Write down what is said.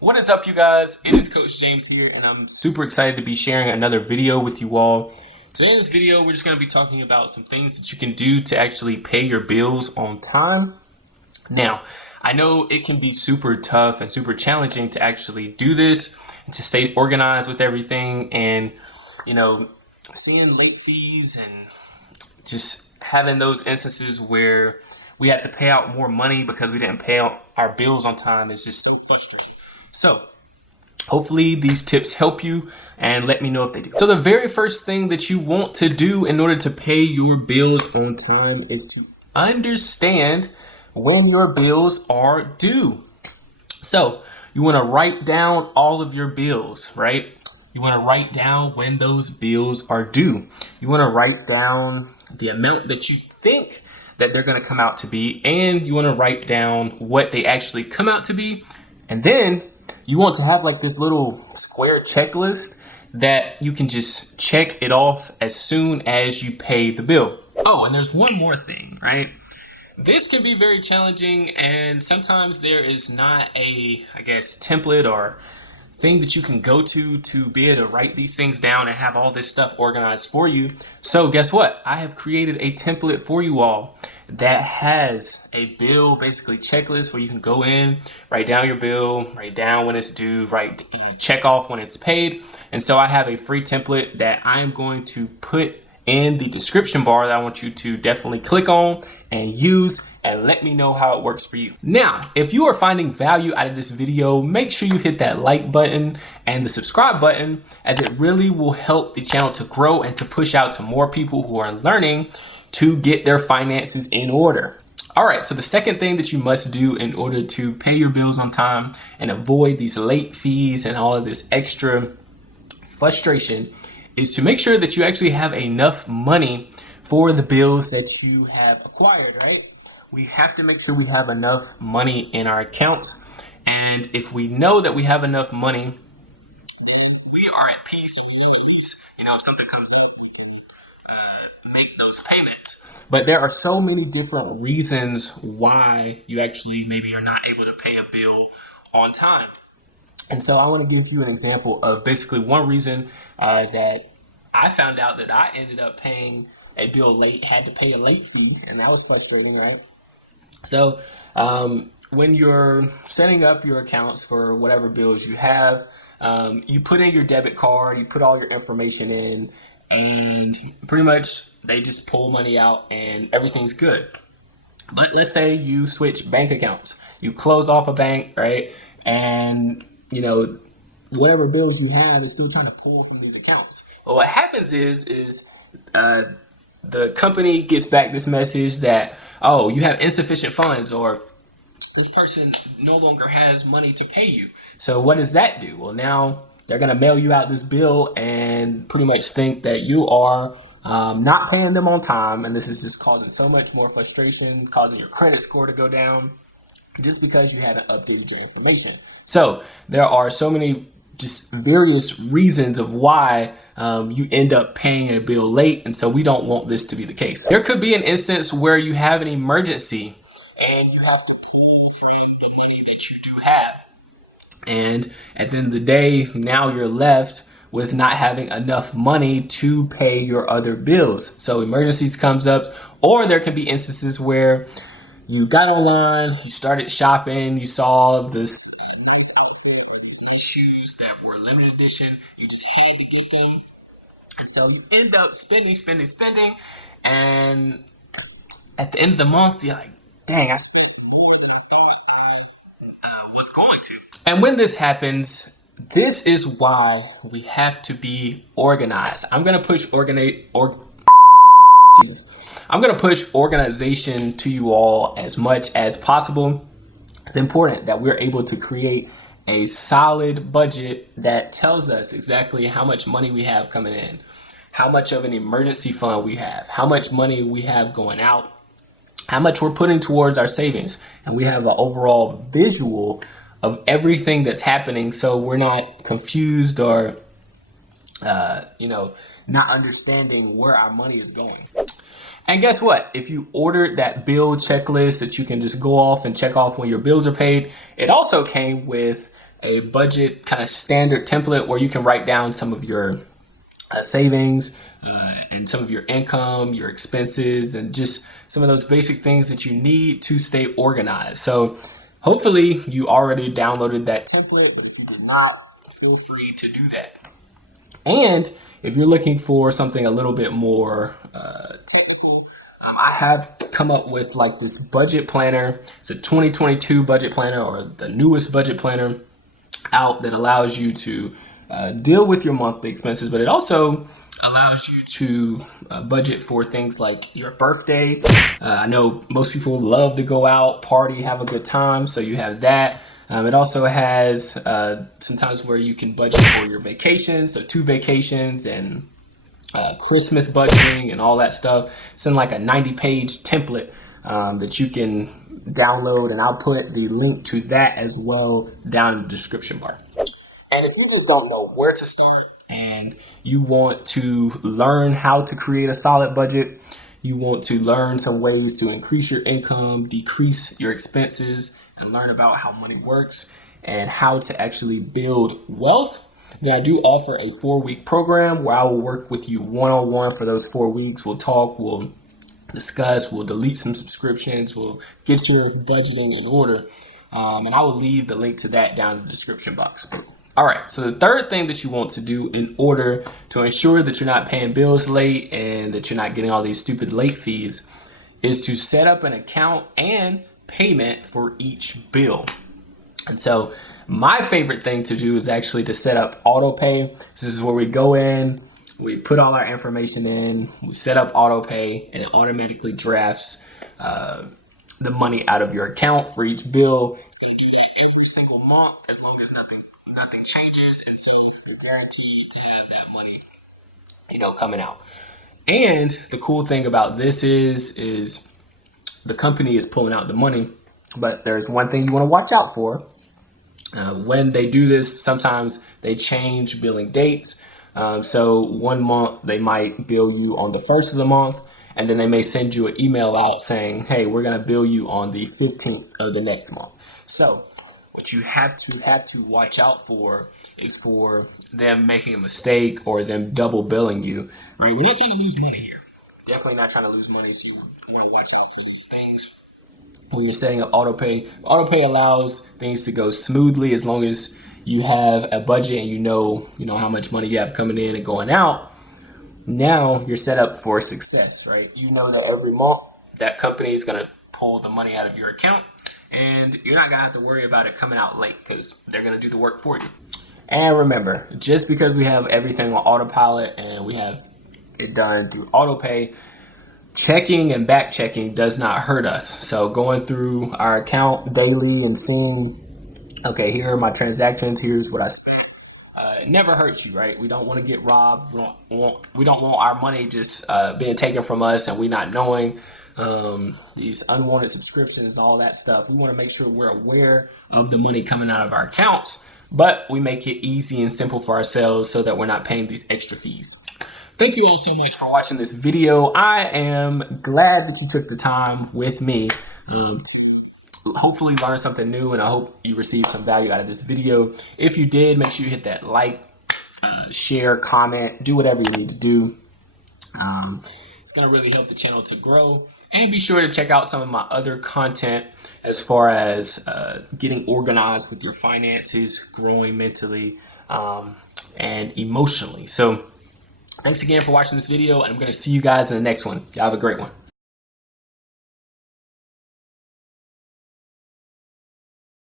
What is up, you guys? It is Coach James here, and I'm super excited to be sharing another video with you all. Today in this video, we're just going to be talking about some things that you can do to actually pay your bills on time. Now, I know it can be super tough and super challenging to actually do this and to stay organized with everything, and seeing late fees and just having those instances where we had to pay out more money because we didn't pay out our bills on time is just so frustrating. So hopefully these tips help you, and let me know if they do. So the very first thing that you want to do in order to pay your bills on time is to understand when your bills are due. So you want to write down all of your bills, right? You want to write down when those bills are due. You want to write down the amount that you think that they're going to come out to be, and you want to write down what they actually come out to be. And then you want to have like this little square checklist that you can just check it off as soon as you pay the bill. Oh, and there's one more thing, right? This can be very challenging, and sometimes there is not a, template or thing that you can go to be able to write these things down and have all this stuff organized for you. So guess what? I have created a template for you all that has a bill basically checklist where you can go in, write down your bill, write down when it's due, check off when it's paid. And so I have a free template that I'm going to put in the description bar that I want you to definitely click on and use, and let me know how it works for you. Now, if you are finding value out of this video, make sure you hit that like button and the subscribe button, as it really will help the channel to grow and to push out to more people who are learning to get their finances in order. All right, so the second thing that you must do in order to pay your bills on time and avoid these late fees and all of this extra frustration is to make sure that you actually have enough money for the bills that you have acquired, right? We have to make sure we have enough money in our accounts. And if we know that we have enough money, then we are at peace. At least, if something comes up, we can make those payments. But there are so many different reasons why you actually maybe are not able to pay a bill on time. And so I want to give you an example of basically one reason that I found out that I ended up paying a bill late, had to pay a late fee, and that was frustrating, right? So when you're setting up your accounts for whatever bills you have, you put in your debit card, you put all your information in, and pretty much they just pull money out and everything's good. But let's say you switch bank accounts, you close off a bank, right? And whatever bills you have is still trying to pull from these accounts. Well, what happens is the company gets back this message that, oh, you have insufficient funds, or this person no longer has money to pay you. So what does that do? Well, now they're going to mail you out this bill and pretty much think that you are not paying them on time. And this is just causing so much more frustration, causing your credit score to go down just because you haven't updated your information. So there are so many just various reasons of why you end up paying a bill late, and so we don't want this to be the case. There could be an instance where you have an emergency and you have to pull from the money that you do have, and at the end of the day, now you're left with not having enough money to pay your other bills. So emergencies comes up, or there can be instances where you got online, you started shopping, you saw this nice outfit or these nice shoes that were limited edition, you just had to get them. And so you end up spending, and at the end of the month, you're like, dang, I spent more than I thought I was going to. And when this happens, this is why we have to be organized. I'm going to push organization to you all as much as possible. It's important that we're able to create a solid budget that tells us exactly how much money we have coming in, how much of an emergency fund we have, how much money we have going out, how much we're putting towards our savings, and we have an overall visual of everything that's happening, so we're not confused or not understanding where our money is going. And guess what? If you ordered that bill checklist that you can just go off and check off when your bills are paid, it also came with a budget kind of standard template where you can write down some of your savings and some of your income, your expenses, and just some of those basic things that you need to stay organized. So hopefully you already downloaded that template, but if you did not, feel free to do that. And if you're looking for something a little bit more technical, I have come up with like this budget planner. It's a 2022 budget planner, or the newest budget planner out, that allows you to deal with your monthly expenses, but it also allows you to budget for things like your birthday. I know most people love to go out, party, have a good time, so you have that. It also has sometimes where you can budget for your vacations, so 2 vacations and Christmas budgeting and all that stuff. It's in like a 90-page template that you can download, and I'll put the link to that as well down in the description bar. And if you just don't know where to start and you want to learn how to create a solid budget, you want to learn some ways to increase your income, decrease your expenses, and learn about how money works and how to actually build wealth, then I do offer a 4-week program where I will work with you one-on-one for those 4 weeks. We'll talk, we'll discuss, we'll delete some subscriptions, we'll get your budgeting in order. And I will leave the link to that down in the description box. All right, so the third thing that you want to do in order to ensure that you're not paying bills late and that you're not getting all these stupid late fees is to set up an account and payment for each bill. And so my favorite thing to do is actually to set up autopay. This is where we go in, we put all our information in, we set up autopay, and it automatically drafts the money out of your account for each bill. It's going to do that every single month as long as nothing changes, and so you're guaranteed to have that money, coming out. And the cool thing about this is the company is pulling out the money, but there's one thing you want to watch out for. When they do this, sometimes they change billing dates. So one month they might bill you on the 1st of the month, and then they may send you an email out saying, hey, we're going to bill you on the 15th of the next month. So what you have to watch out for is for them making a mistake or them double billing you, right? We're not trying to lose money here. Definitely not trying to lose money. So you want to watch out for these things. When you're setting up autopay, autopay allows things to go smoothly as long as you have a budget and you know how much money you have coming in and going out. Now you're set up for success, right? You know that every month that company is going to pull the money out of your account, and you're not going to have to worry about it coming out late because they're going to do the work for you. And remember, just because we have everything on autopilot and we have it done through autopay, checking and back checking does not hurt us. So going through our account daily and seeing, okay, here are my transactions, here's what I spent. It never hurts you, right? We don't want to get robbed. We don't want our money just being taken from us and we not knowing. These unwanted subscriptions, all that stuff. We want to make sure we're aware of the money coming out of our accounts, but we make it easy and simple for ourselves so that we're not paying these extra fees. Thank you all so much for watching this video. I am glad that you took the time with me to hopefully learn something new, and I hope you received some value out of this video. If you did, make sure you hit that like, share, comment, do whatever you need to do. It's going to really help the channel to grow. And be sure to check out some of my other content as far as getting organized with your finances, growing mentally and emotionally. So thanks again for watching this video, and I'm going to see you guys in the next one. Y'all have a great one.